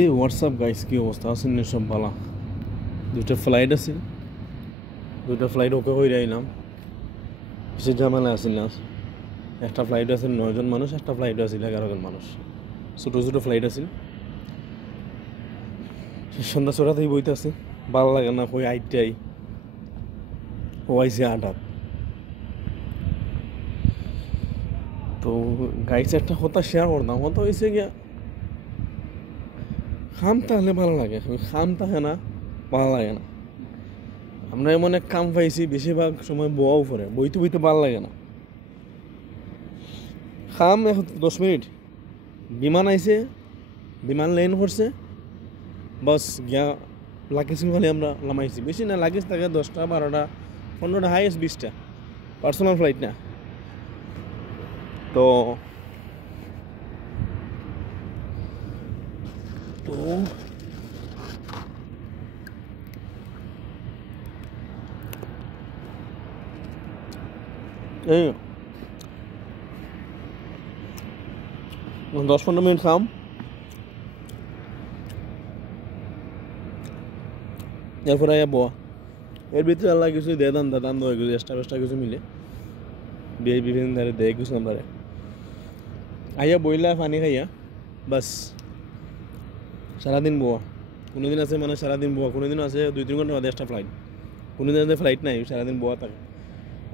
এই WhatsApp guys, কি অবস্থা আছেন? সব ভালো? দুইটা ফ্লাইট আছে, দুইটা ফ্লাইট ওকে হয়ে আইলাম। বেশি ঝামেলা আছিল না। একটা ফ্লাইট আছে 9 জন মানুষ, একটা ফ্লাইট আছে 11 জন মানুষ। ছোটো ছোটো ফ্লাইট আছে। সন্ধ্যা ছটাতেই বইতে আছে, ভালো লাগে না। কই আইটাই হওয়াইছে 8 তো গাইস একটা কথা শেয়ার করতাম। কথা হয়েছে গিয়া খাম তাহলে ভালো লাগে, খাম থাকে না ভালো লাগে না। আমরা এমন এক কাম পাইছি, বেশিরভাগ সময় বওয়াও পড়ে, বইতে বইতে ভালো লাগে না। খাম 10 মিনিট, বিমান আইছে, বিমান ল্যান্ড করছে, বাস গিয়া লাগেজ খালি আমরা নামাইছি। বেশি না, লাগেজ থাকে 10টা 12টা 15টা, হাইয়েস্ট 20টা। পার্সোনাল ফ্লাইট না তো। তো এই 10-15 মিনিট খাম, এরপরে আয়া বয়া। এর ভিতরে আল্লাহ কিছু দেয়, দান দেওয়া কিছু এক্সট্রা বেস্ট্রা কিছু মিলে দিয়ে বিভিন্ন ধারে দেয় কিছু আমরা আইয়া বইলা পানি খাইয়া বাস সারাদিন বোয়া। কোনোদিন আছে মানে সারাদিন বোয়া, কোনোদিন আছে 2-3 ঘন্টা বাদে একটা ফ্লাইট, কোনোদিন আছে ফ্লাইট নাই, সারাদিন বোয়া থাকে।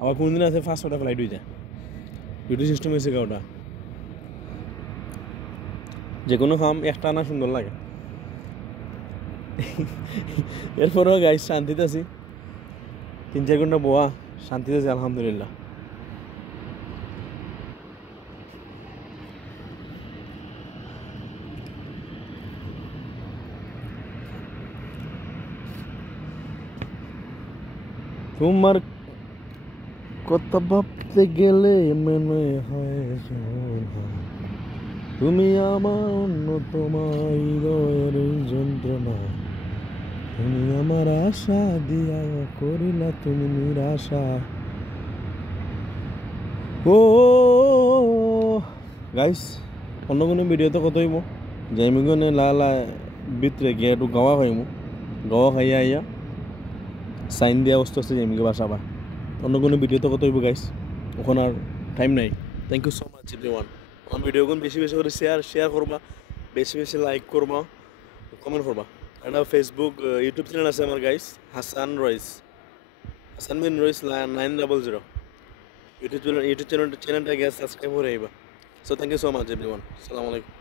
আবার কোনোদিন আছে 5-6টা ফ্লাইট হয়ে যায়। দুটো সিস্টেম হয়েছে ওটা, যে কোনো খাম একটা না সুন্দর লাগে। এরপরেও গাইস শান্তিতে আছি, 3-4 ঘন্টা বোয়া, শান্তিতে আছি আলহামদুলিল্লাহ। তোমার কথা ভাবতে গেলে মনে হয় তুমি আমার অন্যতম হৃদয়ের যন্ত্রণা। তুমি আমার আশা দিয়া করিলা তুমি নিরাশা। ও গাইস, অন্য কোনো ভিডিওতে কত হইব যাইমিগনে লালা ভিতরে গিয়ে একটু গাওয়া খাইমু, গাওয়া খাইয়া আইয়া সাইন দিয়া বস্তু আছে যাইমিগে বাসা বা। অন্য কোনো ভিডিওতে কত হইব গাইস, ওখানে আর টাইম নাই। Thank you so much everyone. আমার ভিডিওগুলো বেশি বেশি করে শেয়ার করবা, বেশি বেশি লাইক করবা, কমেন্ট করবা। একটা ফেসবুক ইউটিউব চ্যানেল আছে আমার গাইস, হাসান বিন রইস 900। ইউটিউব চ্যানেলটা গিয়ে সাবস্ক্রাইব করে আইবা। So thank you so much everyone. আসসালামু আলাইকুম।